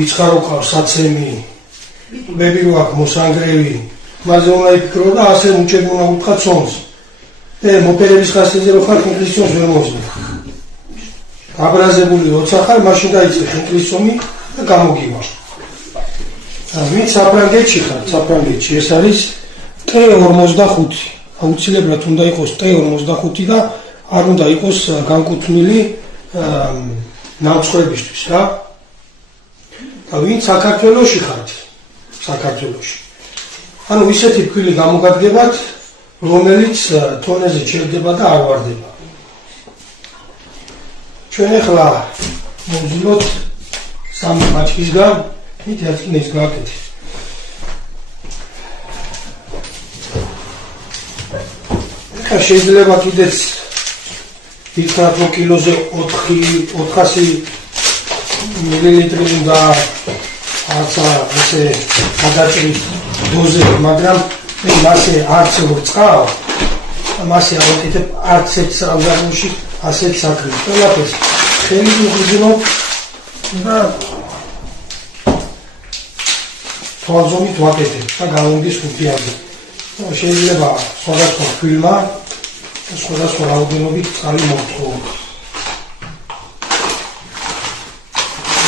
ვიცხარო ყავს საცემი, ბები რო აქვს მოსანგრევი, მასზე უნდა იფიქრო და ასე უჩები უნდა უთხრა ცონს. მოპერების ხასიათზე რო ხარ, ხინკლის ცონს ვერ მოძნებ. აბრაზებული როცა ხარ, მაშინ დაიწყე ხინკლის ცომი და გამოგივა. ვინც საფრანგეთში ხარ, საფრანგეთში ეს არის T45. აუცილებლად უნდა იყოს T45 და არ უნდა იყოს განკუთვნილი ნამსხვრებისთვის რა. და ვინც საქართველოში ხართ, საქართველოში. ანუ ისეთი ფქვილი გამოგადგებათ, რომელიც თონეზე ჩერდება და არ ვარდება. ჩვენ ახლა მოვძილოთ 3 მაჩკისგან, მით ერთკინეს გააკეთე. ახლა შეიძლება კიდეც ვიქნათ რომ კილოზე 400 მილილიტრი უნდა არცა ესე გადაჭრის დოზე, მაგრამ მე მასე არც ვერ წყავ, მასე ავაკეთებ არც ერთ საგანოში ასეთ საქმეს. ყველაფერს ხელით ვუხიზნობ და თვალზომით ვაკეთებ და გავუნდის ხუთიანზე. შეიძლება სხვადასხვა ფილმა და სხვადასხვა რაოდენობით წყალი მოვთხოვო.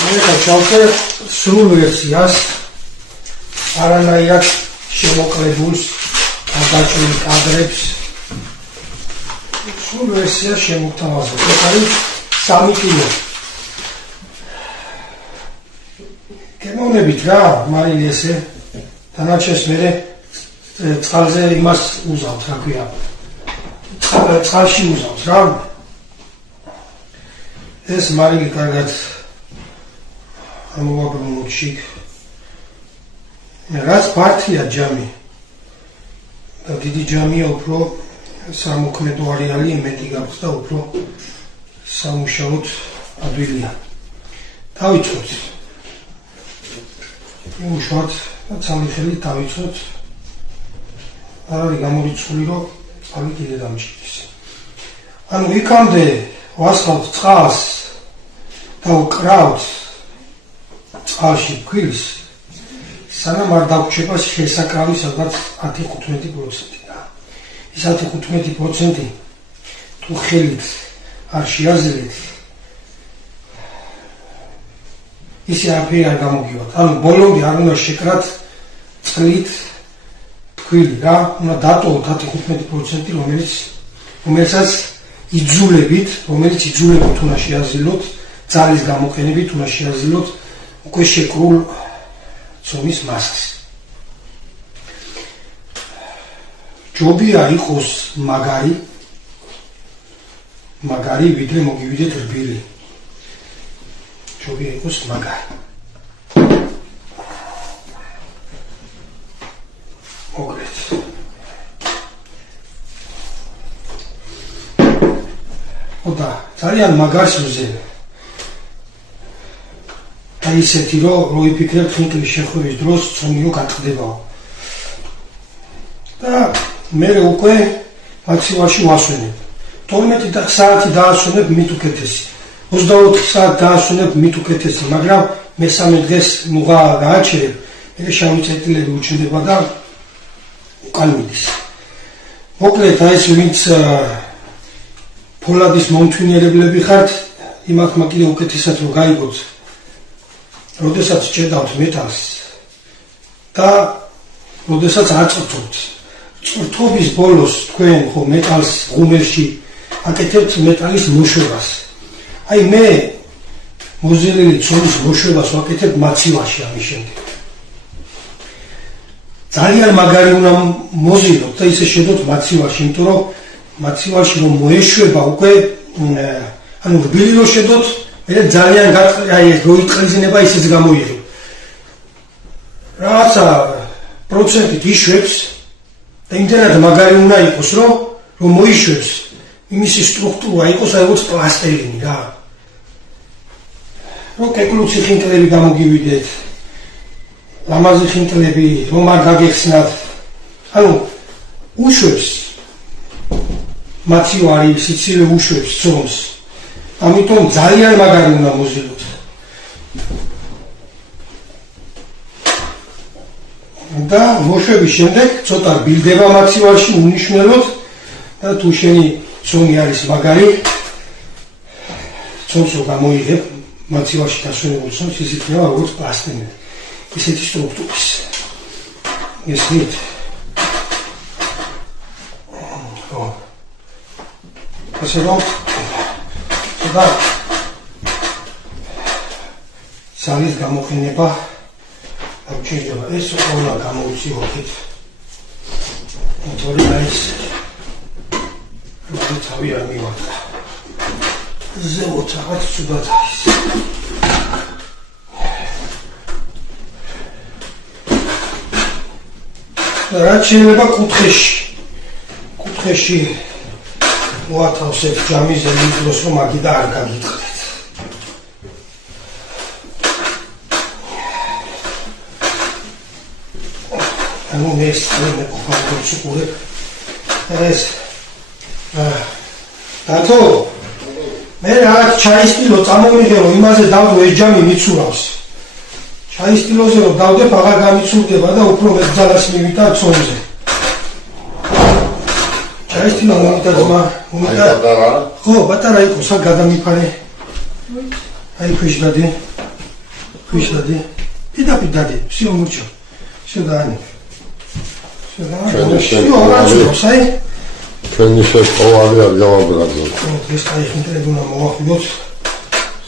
მე გავჩავდე სრულ ვერსიას, არანაირად შემოკლებულს, გადაჭრილ კადრებს. სრულ ვერსიას შემოგთავაზებ. ეს არის 3 კილო. გემოვნებით რა, მარილი ესე, დანარჩენს მერე წყალზე იმას უზავთ, რა ქვია. წყალში უზავს რა. ეს მარილი კარგად ამოვაბრუნოთ შიგ. რაც ფართია ჯამი და დიდი ჯამია უფრო სამოქმედო არეალი მეტი გაქვს და უფრო სამუშაოდ ადვილია. დავიწყოთ. იმუშავოთ და ცალი ხელით დავიწყოთ. არ არის გამორიცხული, რომ წყალი კიდე დამჭირდეს. ანუ იქამდე ვასხავთ წყალს და ვკრავთ წყალში ფქვილს, სანამ არ დაგვრჩება შესაკრავი სადღაც 10-15% და ის 10-15% თუ ხელით არ შეაძლევთ, ისე არაფერი არ გამოგივათ. ანუ ბოლომდე არ უნდა შეკრათ წყლით ფქვილი რა, უნდა დატოვოთ 10-15%, რომელსაც იძულებით უნდა შეაძლოთ, ძალის გამოყენებით უნდა შეაძლოთ უკვე შეკრულ ცომის მასას. ჯობია იყოს მაგარი, ვიდრე მოგივიდეთ რბილი. ჯობია იყოს მაგარი. მოგრეთ. ოდა, ძალიან მაგარს ვზევ. და ისეთი, რომ იფიქრებ ხინკლის შეხვევის დროს ცომიო გატყდებაო. და მე უკვე მაქსიმალში ვასვენებ. 12 საათი დაასვენებ მით უკეთესი. 24 საათი დაასვენებ მით უკეთესი, მაგრამ მესამე დღეს მუღა გააჩერებ, მე შავი წერტილები უჩნდება და უკან მიდის. მოკლედ ეს ვინც ფოლადის მომთვინიერებლები ხართ, იმათმა კიდე უკეთესად რომ გაიგოთ. როდესაც ჭედავთ მეტალს და როდესაც აწვრთობთ. წვრთობის ბოლოს თქვენ ხო მეტალს ღუმელში აკეთებთ მეტალის მოშვებას. აი მე მოზელილი ცომის მოშვებას ვაკეთებ მაცივაში ამის შემდეგ. ძალიან მაგარი უნდა მოზილოთ და ისე შედოთ მაცივაში, იმიტომ რომ მაცივაში რომ მოეშვება უკვე ანუ რბილი რო შედოთ, მე ძალიან აი ეს როიტყლიზნება ისეც გამოიღებ. რაცა პროცენტით იშვებს და იმდენად მაგარი უნდა იყოს, რომ მოიშვებს, იმისი სტრუქტურა იყოს აი როგორც პლასტელინი რა. რომ კეკლუცი ხინკლები გამოგივიდეთ, ლამაზი ხინკლები, რომ არ გაგეხსნათ. ანუ უშვებს მაცივარი სიცივე უშვებს ცომს. ამიტომ ძალიან მაგარი უნდა მოზილოთ. და მოშვების შემდეგ ცოტა ბილდება მაცივარში უნიშნელოდ და თუ შენი ცომი არის მაგარი ცომს რო გამოიღებ მაცივარში დასვენებულ ცომს ის იქნება როგორც პლასტინი ისეთი სტრუქტურის ისეთ ასე რომ და სალის გამოყენება აღჭირდება ეს უნდა გამოუწიოთ თორე ის თავი არ მივაკრა ზემოთ რაღაც ცუდად არის რაც შეიძლება კუთხეში მოათავსეთ ჯამის ელიდროს რომ აქ და არ გაგიწყდეთ ანუ ეს მე ყოყავ შეგურებ ეს დათო მე რაღაც ჩაის კილო წამოვიღე რომ იმაზე დავდო ეს ჯამი მიცურავს ჩაის კილოზე რომ დავდებ აღარ გამიცურდება და უფრო მეტ ძალას მივიტან ცომზე ჩაის კილო მომიტაძმა ხო ბატარა იყო სა გადამიფარე აი ქუიშდადი პიდაპიდადი всё მუჩო შეგანი ჩვენი შეყოვარი არ გავაბრაზოთ. ეს კაი ხინტრები უნდა მოვახვილოთ.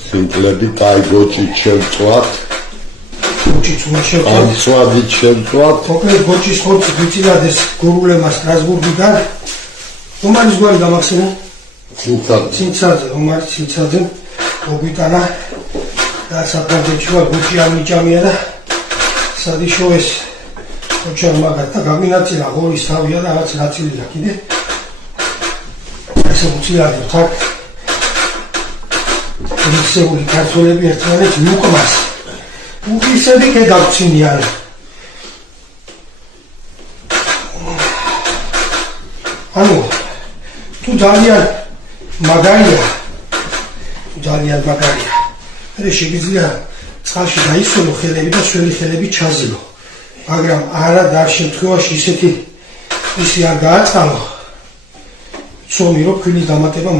სიმპლები კაი გოჭი შევწვათ. გოჭიც უნდა შევწვათ. ანცვადი შევწვათ. მოკლედ გოჭის ხორცი ვიცილად ეს გურულემა სტრასბურგიდან. რომანის გვარი გამახსენე? ცინცაძე, რომანის ცინცაძე. მოგვიტანა და საფრანგეთში ვარ გოჭი ამიჭამია და სადიშო ეს ოჩარ მაგათა გამინაწილა ღორის თავია და რაღაც ნაწილია კიდე ესე უცილავთ აქ ისეული ქართველები ერთმანეთს მიუყვას უგისები გადავცინიან ანუ თუ ძალიან მაგარია მე შეგიძლია წყალში დაისვენო ხელები და შველი ხელები ჩაზილო მაგრამ არა და შემთხვევაში ისეთი ისი არ გააწყალო ცომი რომ ფილის დამატება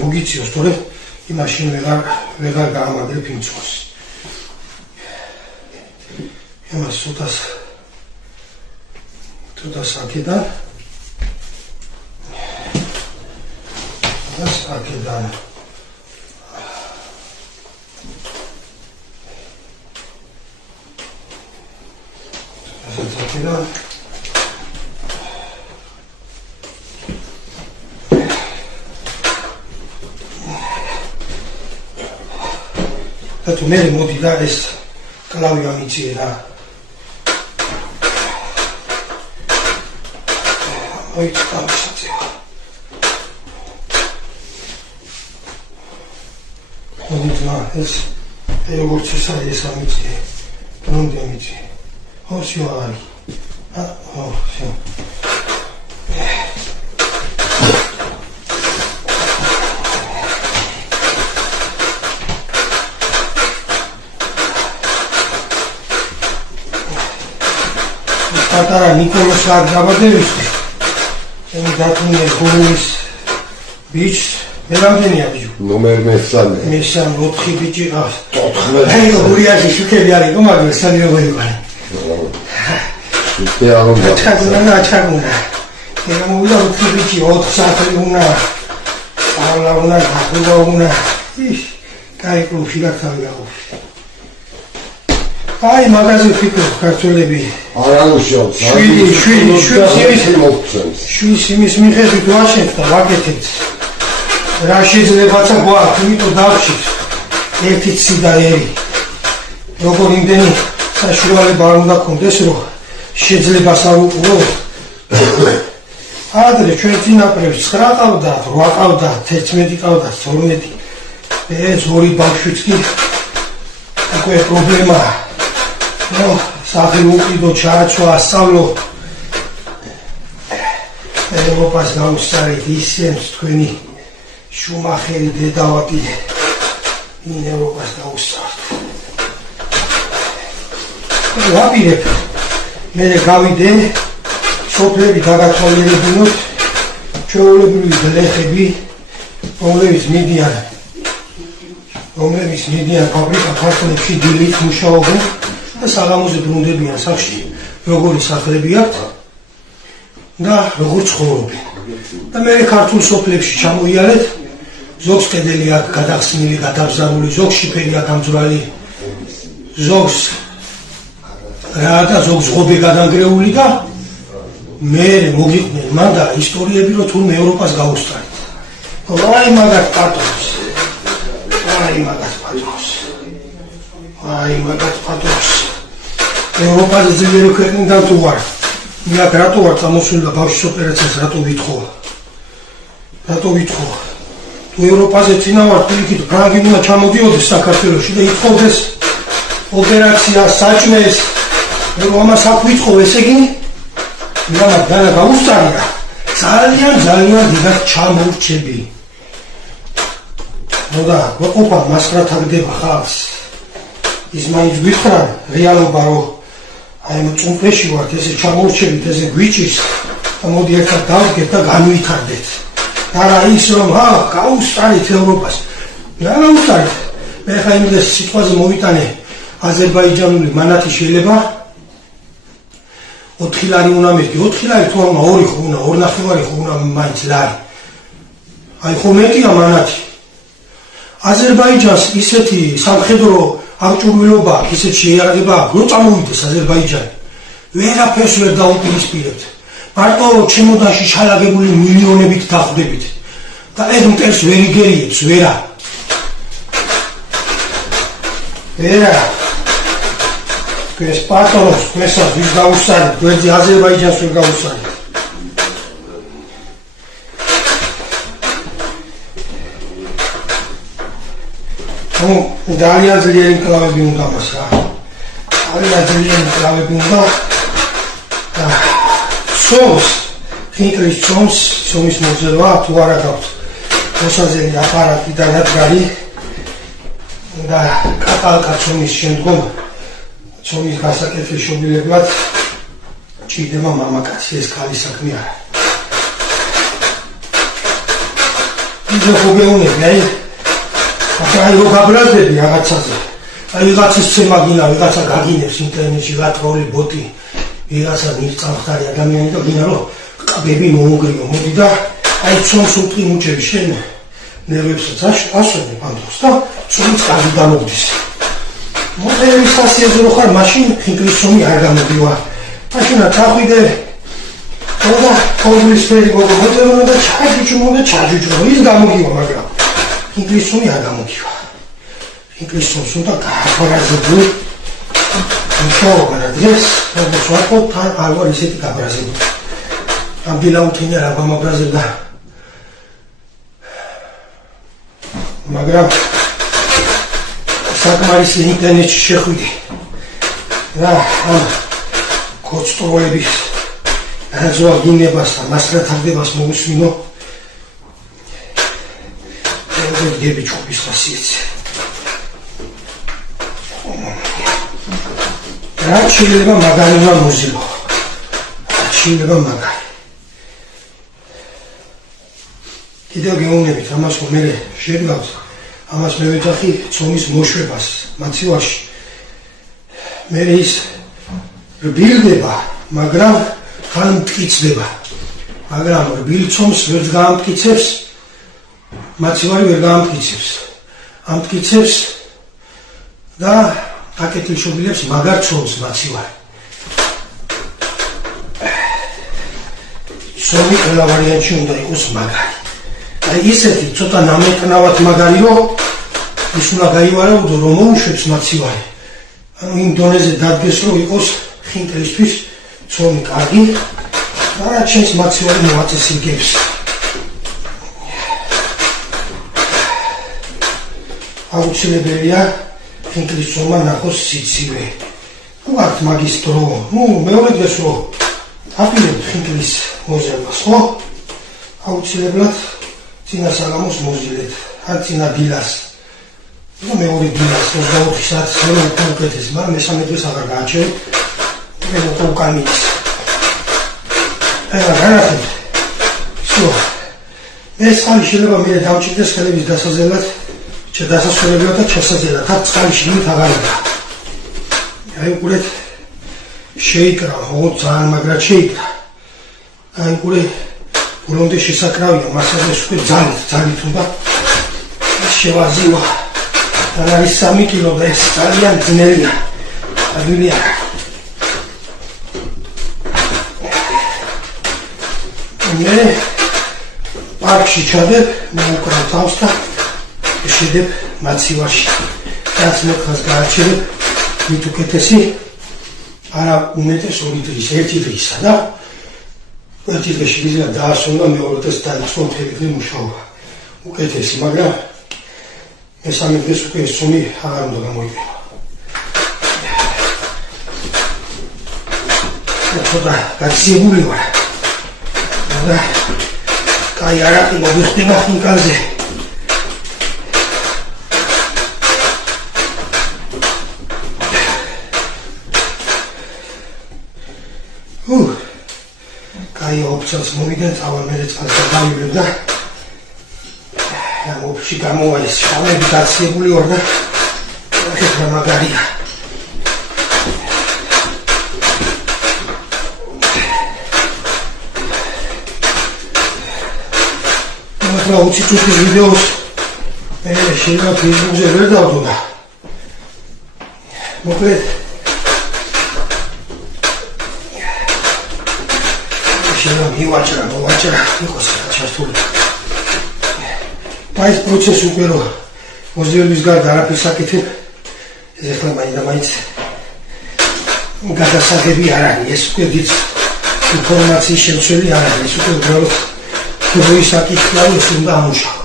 მოგიციოს თორე იმაში ვეღარ გაამაგრებ იმ ცომს იმას ცოტას აქედან და თუ მე მოდი და ეს კლავი ამიციე რა მოიწავსაცე მოდი ეს როგორც ეს ამიციე რომდი ამიციე Все, Али. Все. Татара Николас Агзабадевичи. Они датуне гурис бич. Меландения бiju. Номер მესამე. მესამე 4 ბიჭი ყავს. 14. აი გურიაში შუქები არის, მაგრამ მესამე როგორი ვარ. ჩაგუნა ეხა მოვიდა უცბიჭი 4 საათი უნდა აღლა უნდა ის კაი პროფი გაქავი აი მაგაზე ფიქრობ ქართველები არა უშავს 7 სიმის მიხედვით ვაშენთ და ვაკეთებთ რა შეიძლებაცა გვაქვს იმიტომ დავშით ერთი ცი და ერი როგორ იმდენი საშუალება არ უნდა გქონდეს რომ შეძლებას არ უყურო ადრე ჩვენ წინაპრებს 9 ყავდა 8 ყავდა 11 ყავდა 12 ეს ორი ბავშვიც კი უკვე პრობლემა ნო სახე უკიდო ჩააცვა ასწავლო ევროპას გაუსწარეთ ისენს თქვენი შუმახერი დედავატი ევროპას გაუსწარეთ ვაპირებ მე გავიდე სოფლები დაგათვალიერებინოთ ჩვეულებრივი გლეხები რომლებიც მიდიან ფაბრიკა ქართლებში დილით მუშაობენ და საღამოზე ბრუნდებიან სახში როგორი სახლები აქვთ და როგორ ცხოვრობენ და მე ქართულ სოფლებში ჩამოიარეთ ზოგს კედელი აქვს გადახსნილი, გადაბზარული, ზოგს შიფერია დამძვრალი, ზოგს ზოგს ღობე გადანგრეული და მე მოგიყვნენ მანდა ისტორიები რომ თურმე ევროპას გაუსწრეთ. აი მაგათ პატრონს. ევროპაზე ძლიერი ქვეყნიდან თუ ვარ. მე აქ რატო ვარ წამოსული და ბავშვის ოპერაციას რატო ვითხოვა? თუ ევროპაზე წინა ვარ თვითონ ფრანგი უნდა ჩამოდიოდეს საქართველოში და ითხოვდეს ოპერაციას, საჭმეს, რომ ამას აქ ვითხოვ, ესე იგი განა გაუსწარია. ძალიან დიდად ჩამოვრჩები. და გვეყოფა მას რა თაგდება ხალხს. ის მაინც გითხრან რეალობა რომ აი ამ წუნფეში ვართ, ესე ჩამოვრჩებით, ესე გვიჭირს და მოდი ერთად დავდგეთ და განვითარდეთ. არა ის რომ გაუსწარით ევროპას. რა გაუსწარით? მე ხა იმდეს სიტყვაზე მოვიტანე აზერბაიჯანული მანათი შეიძლება 4 ლარი უნდა მეთქი, 4 ლარი თუ არა 2 ხო უნდა, 2.5 ხო უნდა მაინც ლარი. აი ხო მეტია მანათი. აზერბაიჯანს ისეთი სამხედრო აღჭურვილობა, ისეთ შეიარაღება აქვს, რომ წამოვიდეს აზერბაიჯანი. ვერაფერს ვერ დაუპირისპირებთ. მარტო ჩემოდანში ჩალაგებული მილიონებით დახვდებით. და ეს მტერს ვერ იგერიებს, ვერა. ეს პატრონს, ესა ვის გაუსწარეთ, გვერდზე აზერბაიჯანს ვერ გაუსწარეთ. ძალიან ძლიერი მკლავები უნდა მას რა. ძალიან ძლიერი მკლავები უნდა. ხინკლის ცომის მოძებნა თუ არა გაქვს. მოსაზენი აპარატი და ნადგარი და კატალკა ცომის შემდგომ ცომის გასაკეთებლად ჭირდება მამაკაცი, ეს ქალის საქმე არა. ისე ხო გეუბნები, აი რო გაბრაზდები რაღაცაზე. აი ვიღაცის ცემაგინა, ვიღაცა გაგინებს ინტერნეტში გატროლი ბოტი, ვიღაცა მიწამხარი ადამიანი და გინა რომ ყბები მოუნგრიო, მოდი და აი ცომს უტყი მუჭები შენ ნერვებსაც ასვენებ ამ დროს და ცომიც კარგი დამოგდის. მოხერის სასიაძრო რო ხარ, მაშინ ხინკლის ცომი არ გამოდივა. მაშინა წახვიდე და ყოვლის ფერი მოგოწევნა და ჩაჯუჭო, ის გამოგივა, მაგრამ ხინკლის ცომი არ გამოგივა. ხინკლის ცომს უნდა გააბრაზებულ მუშაობა რა დღეს, როგორც ვაკობ, თან არ ვარ ისეთი გაბრაზებული. ამ დილაუთინია რა გამაბრაზებდა. მაგრამ საკმარისი ინტერნეტში შეხვიდი. რა ამ კოწტროების აზვაგინებას და მასრათადებას მოусმინო. გები ჩხუბის ხასიათზე. რა შეიძლება მაგარი უნდა მოზილო. შეიძლება მაგარი. კიდევ გეუბნებით ამას რომ მე შედგავს ამას მე ვეძახი ცომის მოშვებას მაცივარში. მე ის რბილდება, მაგრამ განმტკიცდება. მაგრამ რბილ ცომს ვერ გაამტკიცებს, მაცივარი ვერ გაამტკიცებს. ამტკიცებს და აკეთილშობილებს მაგარ ცომს მაცივარი. ცომი ყველა ვარიანტში უნდა იყოს მაგარი. აი ისეთი ცოტა ნამეტნავად მაგარი რომ ის უნდა გაივარაუდო რომ მოუშვებს მაცივარი. ანუ იმ დონეზე დადგეს რომ იყოს ხინკლისთვის ცომი კარგი და რა ჩვენს მაცივარი მოაწესრიგებს. აუცილებელია ხინკლის ცომა ნახოს სიცივე. თუ აქ მაგის დრო, მეორე დღეს რომ აპირებთ ხინკლის მოზებას, ხო? აუცილებლად წინა საღამოს მოზილეთ, ან წინა დილას. და მეორე დილას 24 საათს ვერ უკეთეს, მაგრამ მესამე დღეს აღარ გააჩერებ. ჩვენ უკვე უკამიც. განახეთ. Всё. ეს ხალი შეიძლება მე დავჭირდეს ხელების დასაზელად, დასასრულებლად და ჩასაზელად. აქ წყალი შიგნით აღარ არის. აი უყურეთ შეიკრა, ხო, ძალიან მაგრად შეიკრა. აი უყურე ბოლომდე შესაკრავია, მასალას უკვე ძალით უნდა შევაზივა. არის 3 კილო და ეს ძალიან ძნელია. ადვილია. მე პარკში ჩადებ, მე უკრავ თავს და შედებ მაცივარში. რაც მოხდეს გააჩერებ, მით უკეთესი არა უმეტეს 2 დღის, 1 დღისა და 1 დღეში ვიზა დაასრულა მეორე დღეს დაიწყო მთელი მუშაობა. უკეთესი, მაგრამ მესამე დღეს უკვე ეს სუმი აღარ უნდა გამოიყენა. ცოტა გაცილებული ვარ. და კაი არაყი მოგიხდება ხინკალზე. კაი ოფცელს მოვიდა, წავალ მე წყალს დავივებ და ამ ოფში გამოვა ეს შავები გაცილებული ვარ და ეს რა მაგარია. ახლა 20 წუთის ვიდეოს მე შეიძლება ფეისბუქზე ვერ დავდო და მოკლედ შეიძლება მოვაჭრა იყოს ჩართული. და ეს პროცესი უკვე რომ მოძიების გარდა არაფერს აკეთებ, ეს ახლა მაინც გადასაღები არ არის, ეს უკვე დიდ ინფორმაციის შემცველი არ არის, ეს უკვე უბრალოდ როის აკითხვა ის უნდა ამუშავო.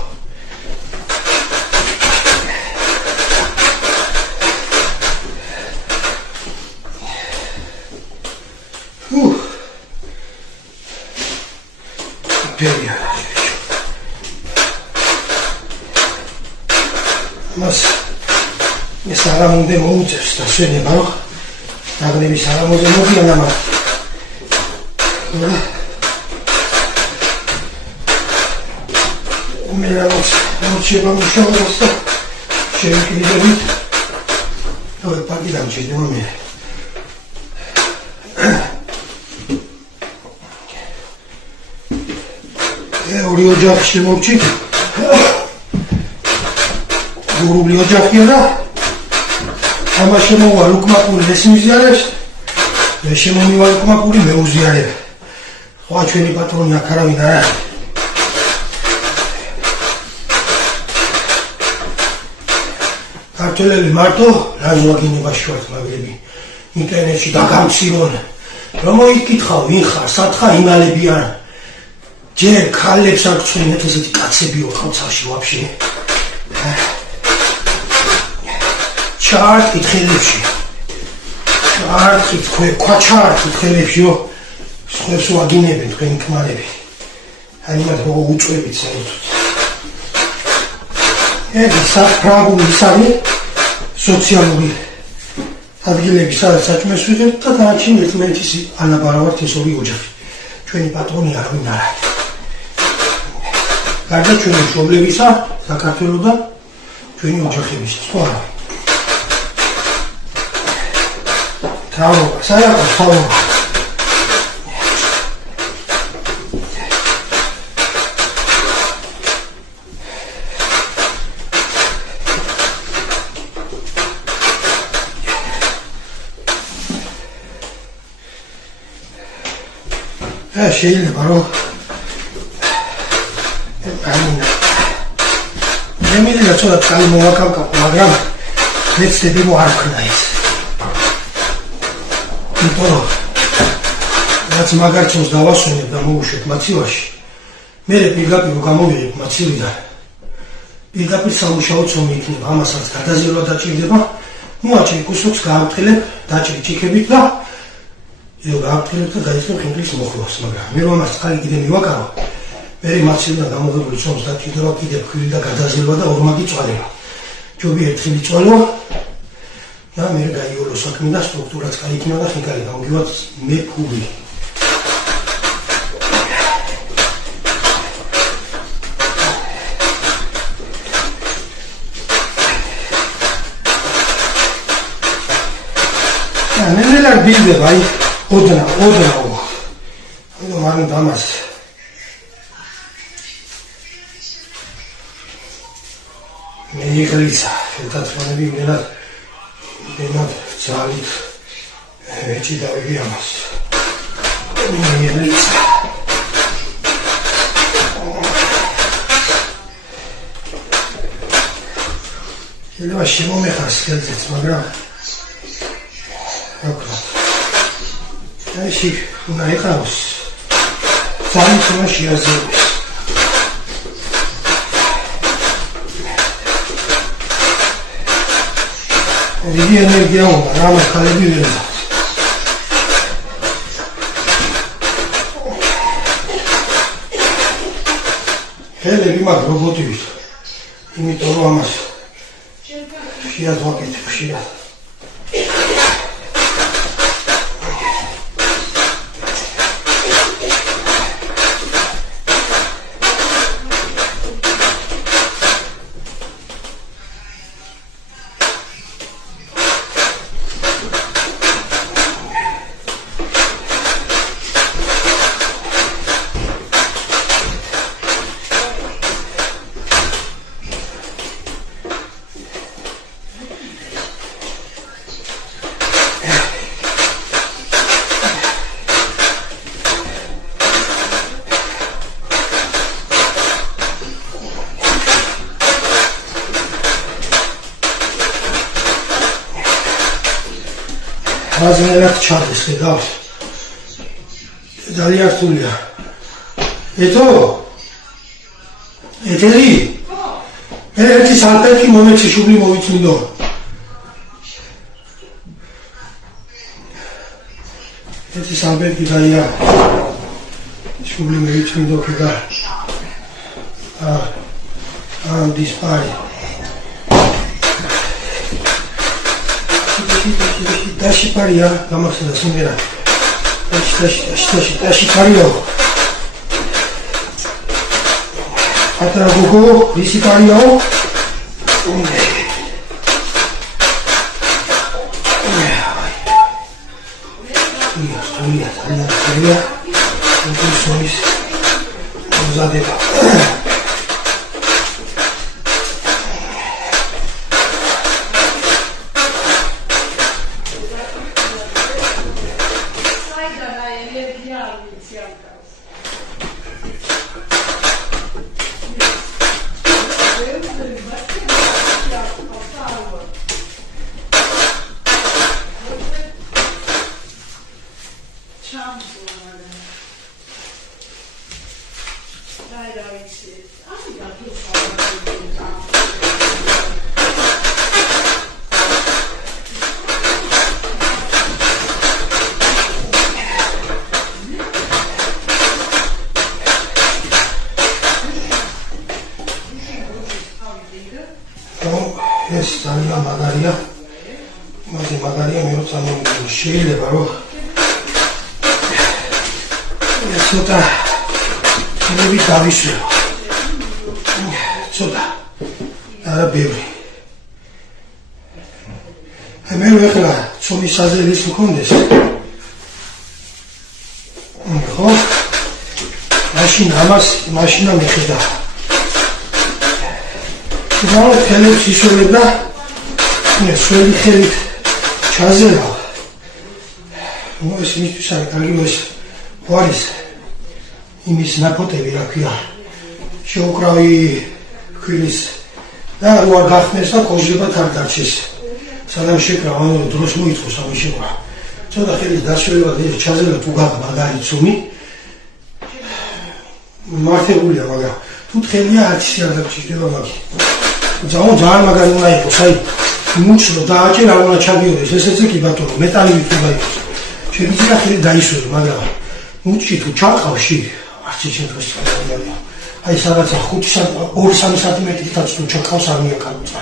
მას ეს არამონდე მოუწევს და შენება რომ დაგნების არამოზე მოდიან ამათ. მე როჩება მუშაობას და შევიკიდებით და პაკი დამჭირდება მე. ორი ოჯახში მოვჭით. გურუბლი ოჯახია და ამას შემოვალ უკმაკური ეს მიზიარებს მე შემომივალ უკმაკური მე უზიარებ. ხო ჩვენი პატრონი აქ არავინ არ არის. ქართველები მარტო რაზვაგინებაში ვართ, მაგრები ინტერნეტში დაგამცირონ. რომ მოიკითხავ ვინ ხარ, სად ხარ იმალებიან. ჯერ ქალებს არ გწვინეთ ესეთი კაცები ოთხალში ვაფშე. ჩარტი თხელებში. ჩარტი ქვაჩარტი თხელებშიო. სხვებს ვაგინებენ თქვენი ქმარები. აი მათ როგორ უწევით საერთოდ. ეს საფრანგული სამი სოციალური ადგილები სადაც საჭმელს ვიღებთ და დანარჩენი ერთმანეთის ანაბარავართ ეს ორი ოჯახი. ჩვენი პატრონი არ ვინ არა. გარდა ჩვენი მშობლებისა, საქართველოსა და ჩვენი ოჯახებისა, სხვა არა. თავობა, საერთოდ თავობა. შეიძლება რომ მე მინდა ცოტა წყალი მოვაკავკავ, მაგრამ მეცდები რომ არ ვქნა ეს. იმიტომ რომ რაც მაგარჩოს დავასვენებ და მოვუშვებ მაცივარში, მე პირდაპირ გამოვიღებ მაცივიდან. პირდაპირ სამუშაო ცომი იქნება, ამასაც გადაზრება დაჭირდება. მოაჭრი კუსობს გაავთელებ, დაჭრი ჭიქებით და იდო გაავთელებ და დაიწყებ ხინკლის მოხლას, მაგრამ მე რომ ამას წყალი კიდე მივაკარო, მე მაცივიდან გამოღებული ცომს დაჭირდება კიდე ფქვილი და გადაზრება და ორმაგი წვალება. ჯობი ერთხელი წვალო, და მე გაიოლო საქმე და სტრუქტურაც გაიქნა და ხიკარი გამგივათ მე ფული. ნენელა ბილდე ვაი ოდნა. ანუ მარნ დამას. მე იღლისა, ერთადმანები მენად ძალით ეჭი დავები ამას. მე იღლისა. შეიძლება შემომეხარს ხელზეც, მაგრამ Aici, una e caos. Țani să mă și azăuși. Rivie energia una, ramă care bilează. Hele bimak robotuyuz. İmitoru amaz. Şiyaz vakit, şiyaz. Razmerak çarpış dedal. Ძალიან რთულია. ეთო? ეთერი? მე ერთი სალპეტი მომეცი შუბლი მოვიწმინდო. ერთი სალპეტი დაია. შუბლი მოვიწმინდო ქედა. დისპარი. Dashi paria, vamos a la simera. Dashi pario. Atrabuco, risi pario. Estudia. Entonces, vamos a ver. ეს ძალიან მაგარია. იმაზე მაგარია მე როცა შეიძლება რომ ცოტა ნები დავისვრო. ცოტა არა ბევრი. მე ვეხლა ცომის საზელის მქონდეს. ხო? მაშინ ამას მაშინა მიხედა. Vreau ხელებს ისოვებ და სველი ხელით ჩაზერავ. ეს მისთვის არ კარგი ეს ვარის იმის ნაფოტები რა ქვია. შეუკრავი ქვილის და რო არ გახმეს და კოჟება თან დარჩეს. სანამ შეკრავ, ანუ დროს მოიწყოს ამის შეკრა. ცოტა ხელის დაშველება და ჩაზერავ თუ გაგ მაგარი ცომი. მართებულია, მაგრამ თუ ხელია არც არ დაგჭირდება მაგი. ძალიან მაგარი უნდა იყოს, აი მუცლო დააჭერა უნდა ჩაგიოდეს, ესეც კი ბატონო, მეტალივით უნდა იყოს. შეიძლება ხელი დაისვერო, მაგრამ მუცში თუ ჩაყავში, არც შეიძლება შეიძლება. აი სადაც 2-3 სანტიმეტრითაც თუ ჩაყავს არ მიაკაროწა.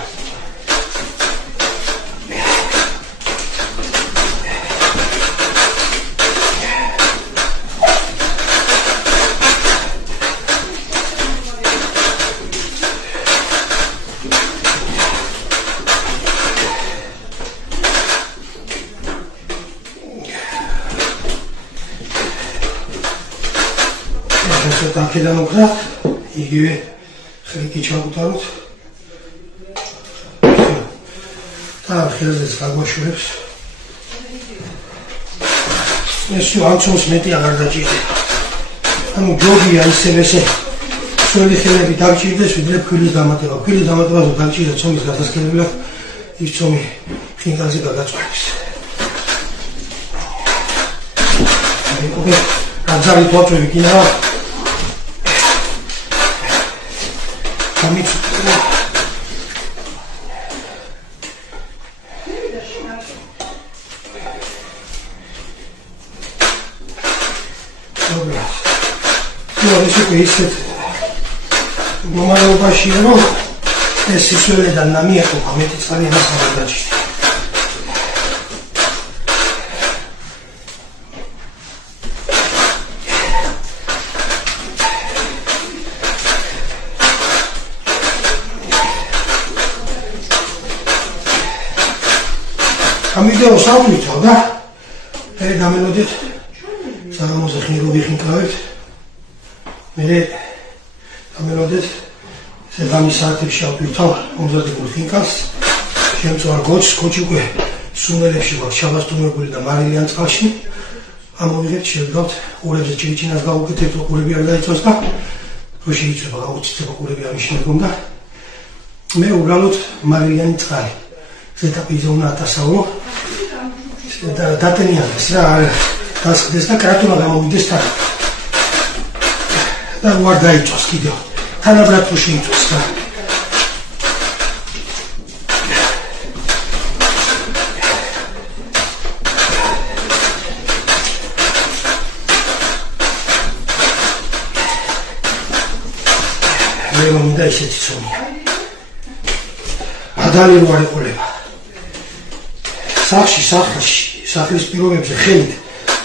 აქედან უკრა, იგივე ხრიკი ჩავუტაროთ. და ხელზეც გაგვაშურებს. ეს ამ წონს მეტი აღარ დაჭირდება. ანუ ჯობია ისევ ესე სველი ხელები დაგჭირდეს, ვიდრე ფქვილის დამატება. ფქვილის დამატებაზე დაგჭირდა წომის გასასქელებლად, ის წომი ხინკალზე გაგაწყვეტს. უკვე აძალი თვალწვევი კიდევ ამით ეს უკვე ისეთ მომალებაშია, რომ ეს სისულელიდან ნამიაყოფა მეტი წყალი ამას არ დაჭირდება. ამ ვიდეოს ავლითავ და მე გამელოდეთ საღამოზე ხნირო ვიხინკავეთ. მე გამელოდეთ ზეგამი საათებში ავლითავ მომზადებულ ხინკალს. შემწვარ გოჩს, გოჩი უკვე სუნელებში გვაქვს ჩაბასტუმებული და მარილიან წყალში. ამოვიღებთ, შევდგავთ, ყურებზე ჭირჭინას გავუკეთებთ, ყურები არ დაიწვას და რო შეიძლება გაუწიდება ყურები არ შედგომ და მე უბრალოდ მარილიანი წყალი. ზედაპირზე უნდა ატასავრო და დატენიანდეს რა, დასხდეს და კრატულა გამოვიდეს თან. და უარ დაიწვას კიდევ. თანაბრად რო შეიწვას რა. მე მინდა ისეთი ცომია. ადალი რო არ ეყოლება. სახლის პირობებზე ხელით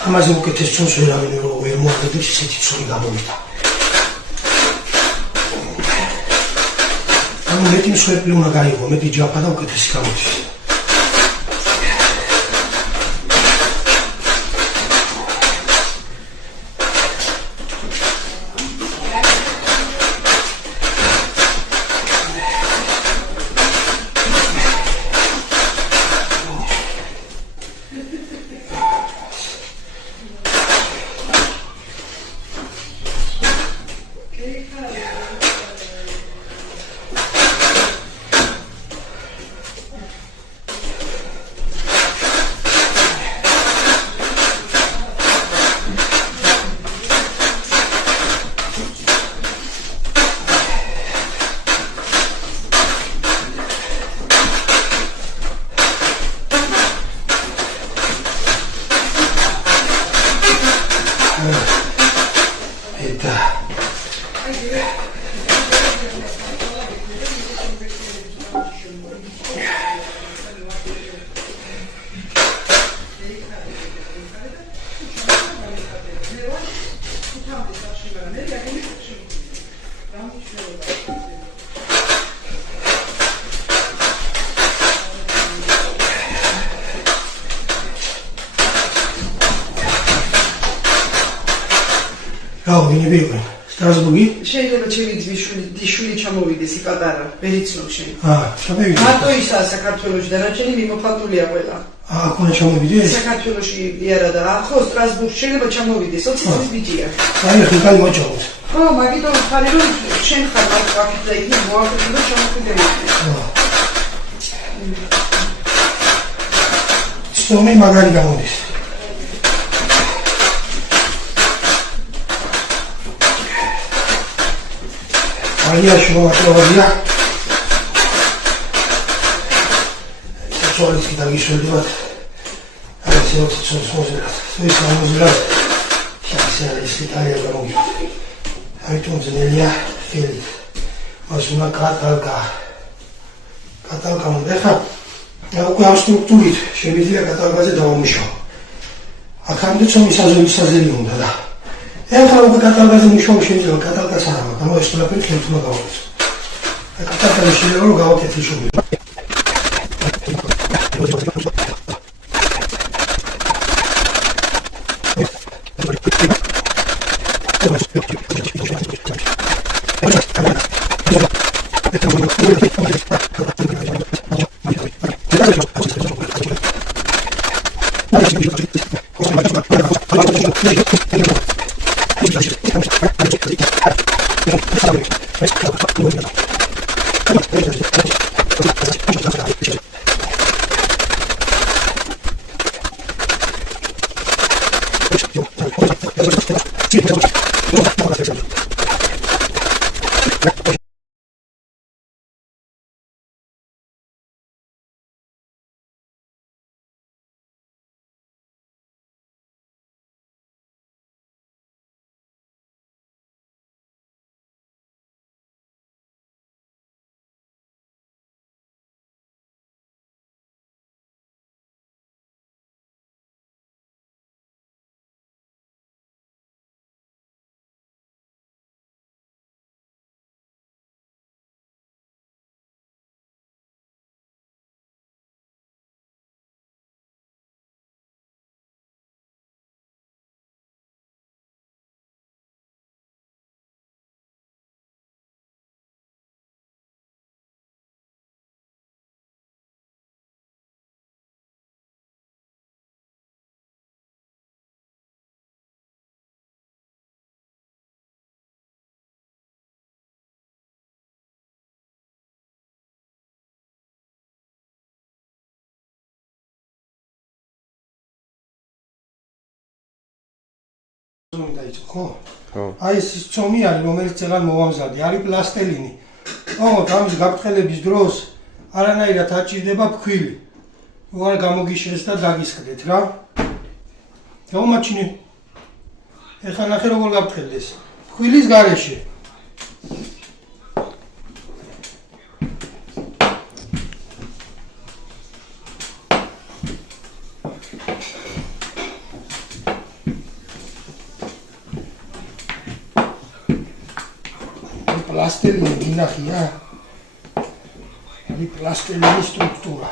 ამაზე უკეთეს ცონს ვერავინ ვერ მოაგდებს, ისეთი ცონი გამოვიდა. ანუ მეტი მსხვერპლი უნდა გაიღო, მეტი ჯაფა და უკეთესი გამოდის. ვინები იყვნენ? სტრასბურგი? შეიძლება ჩემი ძმისშვილი ჩამოვიდეს იპატარა, ვერ იცნობ შენ. ჩამოვიდეს. მარტო ისაა საქართველოში და რაჩენი მიმოფხატულია ყველა. აქ უნდა ჩამოვიდეს? საქართველოში არა და ახო სტრასბურგში შეიძლება ჩამოვიდეს, 20 წლის ბიჭია. აი, ხიკალი მოჭამოთ. ხო, მაგიტომ ხარი რომ შენ ხარ აქ და იქ მოაკვეთე და ჩამოვიდე. სტომი მაგარი გამოდის. ალიაში მომაკლოვია. სოლის კიდე გიშველდათ. აი ცოტა ცოტა ის ამოზრა. შეიძლება ისეთი გამოვიდა. აი თუმზნელია ხელი. მასუნა კატალკა მომდეხა. უკვე ამ სტრუქტურით შემიძლია კატალკაზე დავამუშავო. აქამდე ცომის საზელი უნდა და ეხლა უკვე კატალკაზე მუშაობა შეიძლება კატალკას არ აქვს, ანუ ეს ყველაფერი ხელთ უნდა გავაკეთო. კატალკაზე შეიძლება რომ გავაკეთე შუბლი. ხო? აი ეს ცომი არის, რომელიც წელად მოვამზადე, არის პლასტელინი. ოღონდ ამის გაფრთხილების დროს არანაირად არ ჭირდება ფქვილი. უარ გამოგიშეს და დაგისხდეთ რა. გამომაჩინე. ეხლა ნახე როგორ გაფრთხილდეს. ფქვილის გარეშე. პლასტელინი მინახია. არის პლასტელინის სტრუქტურა.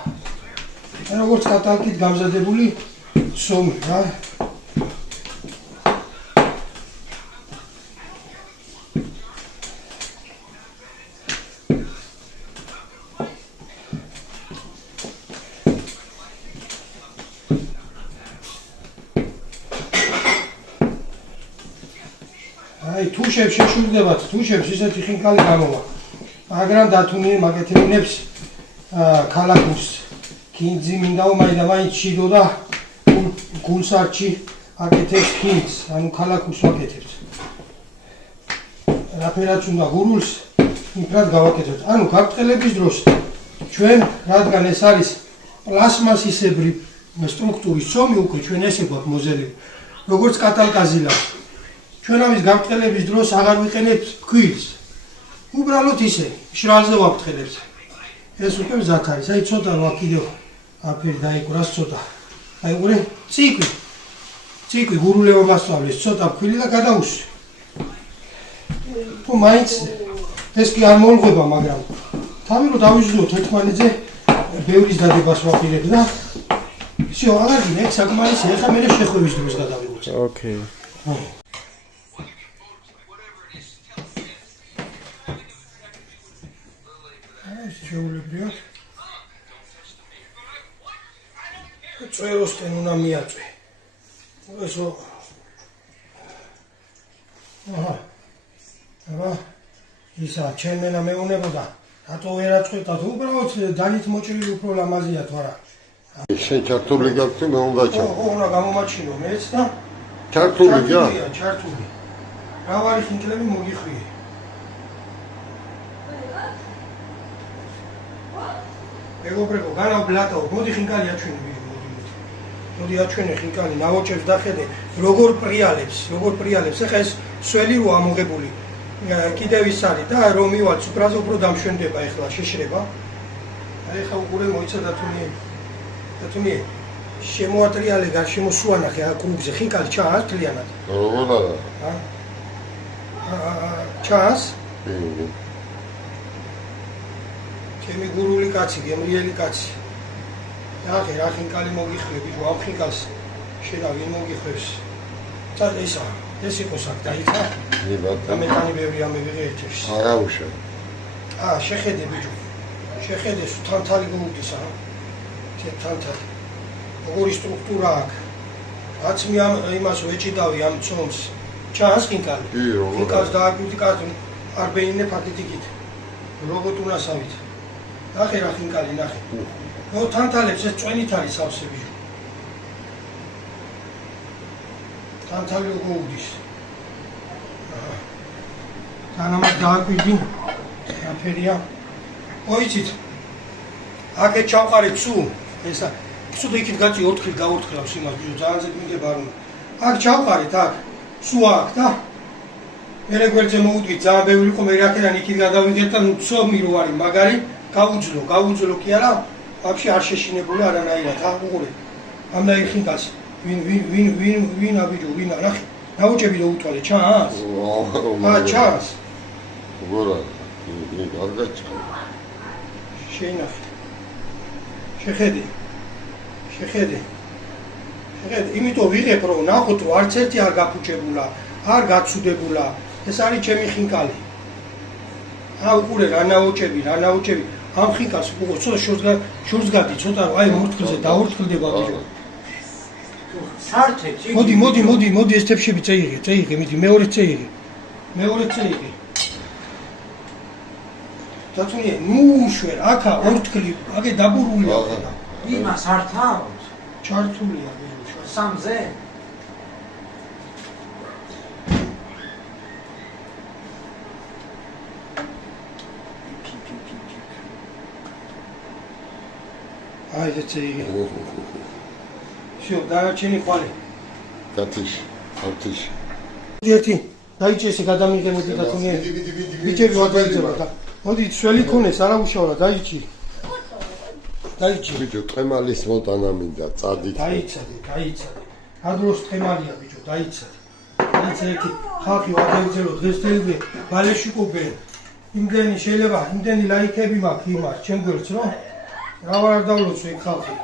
როგორც კატალკით გამზადებული სომი რა. აი თუშებს შეშურდებათ, თუშებს ისეთი ხინკალი გამოვა. მაგრამ დათუნი მაგეთინებს ქალაქურს კინძი მინდაო მაინც შიდო და გულსარჩი აკეთებს კინძს, ანუ ქალაქურს ვაკეთებთ. რაფერაც უნდა გურულს იმფრად გავაკეთებთ. ანუ გაფრთხილების დროს ჩვენ რადგან ეს არის პლასმასისებრი სტრუქტურის ცომი უკვე ჩვენ ესე გვაქვს მოზელილი, როგორც კატალკაზილა. ჩვენ ამის გაფრთხილების დროს აღარ ვიყენებთ ფქვილს. უბრალოდ ისე, შრალზე ვაფრთხილებთ. ეს უკვე მზად არის. აი ცოტა რა კიდევ აფერი დაიკვრას ცოტა. აი უყურე, ციკვი გურულეო მასწავლეს, ცოტა ფქვილი და გადაუსვი. თუ მაინც ეს კი არ მოულღება, მაგრამ თავი რომ დავიზრდოთ ერთმანეთზე ბევრის დადებას ვაპირებ და всё, აღარ გინდა, ეს საკმარისია, ახლა მე შეხვევის დროს გადავიღოთ. ოკეი. შეულებია. წვეროსკენ უნდა მიაწვე. ესო. აბა. ისა ჩემენა მეუნებოდა. რატო ვერ აწყვეტად? უბრალოდ დანით მოჭრილი უფრო ლამაზია თუ არა. შენ ჩართული გაქვს მე უნდა ჩა. ხო, უნდა გამომაჩინო მეც და ჩართული გა? ჩართული. მრავალი ხინკლები მოგიხვიე. მეგობრებო, განავბლატაო, მოდი ხინკალი აჩვენე ვიდეო, მოდი აჩვენე ხინკალი, ნავოჭებს დახედე, როგორ პრიალებს, ეხლა ეს სველი რო ამოღებული, კიდევ ის არის და რომ მივალ ცუქრაზე უფრო დამშვენდება ეხლა შეშრება. აი ეხლა უყურე მოიცა დათუნიე, შემოატრიალე გარშემო სუანახე აქ კრუგზე, ხინკალი ჩაას თლიანად. როგორ არა? ჩაას? ჩემი გურული კაცი, გემრიელი კაცი. ნახე რა ხინკალი მოგიხვები, ამ ხინკალს შედა ვინ მოგიხვებს. და ეს იყოს აქ დაიცა. და მეტანი ბევრი ამებიღე ერთ-ერთს. არა უშო. შეხედე ბიჭო. შეხედე, თანთალი გულდის, თანთალი. როგორი სტრუქტურა აქვს. რაც მე იმას ვეჭიდავი ამ წონს. ჩანს ხინკალი. კი, როგორ ხინკალს დააკვირდი კარტი არ ბეინე ფაკეთიკით. როგორ უნასავით. ნახე რა ხინკალი ნახე. ნო თანთალებს ეს წვენით არის სავსები. თანთალი როგორ უდის. თანამად დააკვირდი.აფერია. მოიცით. აქეთ ჩავყარეთ სუ. ესა სუ იქით გაწი 4 გავურთხილავს იმას ბიჭო ძალიან ზედმიგება არ უნდა. აქ ჩავყარეთ აქ. სუ აქ და მერე გვერდზე მოუდგით ძალიან ბევრი იყო მე აქედან იქით გადავიდეთ და ცომი რო არის მაგარი გავუძლო კი არა ვაფშე არ შეშინებული არანაირად უყურე ამდენი ხინკალს ვინ აბიჯო ვინ არახი დაუჭები და უთვალე ჩანს ჩანს როგორ არის არ გაჩა შეინახე შეხედე იმიტომ ვიღებ რომ ნახოთ რომ არც ერთი არ გაფუჭებულა არ გაცუდებულა ეს არის ჩემი ხინკალი უყურე რა ნაოჭები ამ ხინკალს უყურე ცოტა შორს გადი ცოტა აი მორთქლზე დაურთქლდება ბიჭო სართეთ მოდი ეს თეფშები წეიღე მიდი მეორე წეიღე დაწუნე ნუშვერ აქა ორთქლი აგე დაბურულია იმას არ თავს ჩართულია სამზე აი ეს წეიღე всё დარაჩენი ხვალე გათიშ ერთი დაიჭესე გადამიღე მოდი დაწუნე ბიჭები ვადაიძება და მოდი ცველი ქონეს არა უშავრა დაიჭი ბიჭო ტყემალის მოტანა მინდა წადით დაიცადე ადროს ტყემალია ბიჭო დაიცადე ერთი ხალხი ვადაიძელო დღეს თელზე ბალეში ყოფენ იმდენი შეიძლება იმდენი ლაიქები მაქვს იმას ჩემ გვერდს რომ რა ვარ დავლოცო იქ ხალხი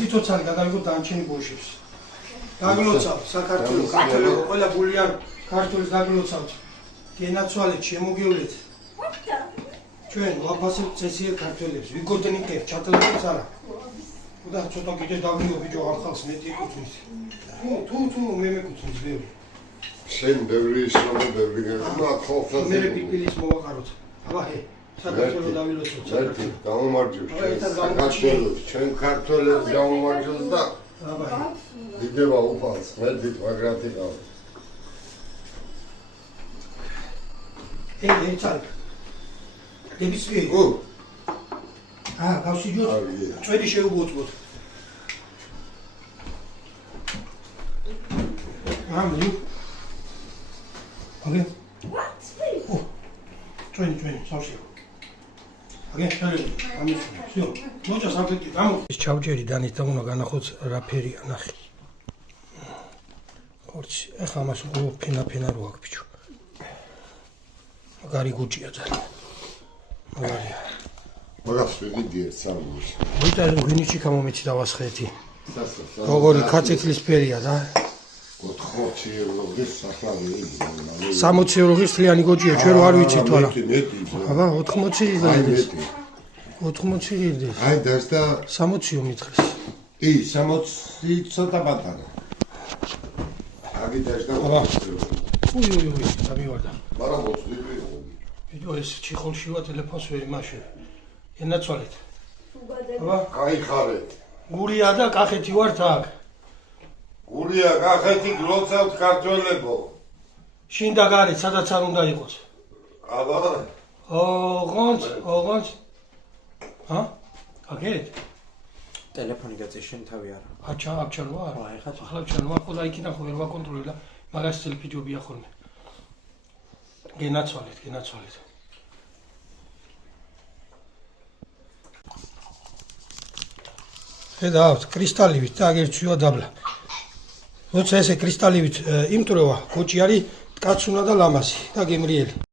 ციტოცარი გადავიღო დანჩენი ბოშებს დაგლოცავ საქართველოს ყველა ბულიან ქართულის დაგლოცავთ გენაცვალეთ შემოგევლეთ ჩვენ ვაფასებთ წესიერ ქართველებს ვიგოდნიკებთ ჩათელებებს არა და ცოტა კიდე დავიო ბიჭო ამ ხალხს მეტი ეკუთვნის თუ მე მეკუთვნის ბევრი შენ ბევრი ისრობა ბევრი გერმა ხალხს მე პიპილის მოვაყაროთ აბა საქართველოს დავილოცოთ საქართველოს გამომარჯვებს ჩვენ ქართველებს გამომარჯვებს და აბა დიდება უფალს მედით მაგრათი ყავს ეი ჩალ დებისვი გავსიჯოთ წვედი შეუბოწბოთ ამი ოგე წვედი სავსე ოგე ამი всё მოჭას აფეთი გამო ეს ჩავჭერი დანით და უნდა განახოთ რა ფერია ნახე ხორცი ეხა მას ფენა რო აქვს ბიჭო მაგარი გუჭია ძალიან მაგარია მაგას ვიდიე სამუშ ვიტარი გვინიჩი გამომეცი დავასხეთი როგორი კაცექლის ფერია და 80 ევროს სახალე 60 ევროს თლიანი გოჭია ჩვენ რო არ ვიცით თვალა აბა 80 იღდეს 80 იღდეს აი დასდა 60 მითხრეს ი 60 ცოტა პატარა აგი დასდა აბა უი სამივარდა მაგრამ მოწვიდი ვიდეო ეს ჩიხოლში ვა ტელეფონს ვერ იმაშე ენაცვალეთ აბა გაიხარეთ გურია და კახეთი ვართ აქ გურია კახეთი გლოცავთ ქართველებო შინ და გარეთ სადაც არ უნდა იყოს აბა ოღონდ აგეთ ტელეფონი გაწე შენ თავი არა აქ ჩანვარ ახლა ჩანვარ ხო და იქიდან ხო ვერ ვაკონტროლებ და მაგას სელფი ჯობია ხოლმე გენაცვალეთ ხედავთ კრისტალივით და აგერჩვია დაბლა როცა ესე კრისტალივით იმტრევა კოჭი არის კაცუნა და ლამაზი და გემრიელი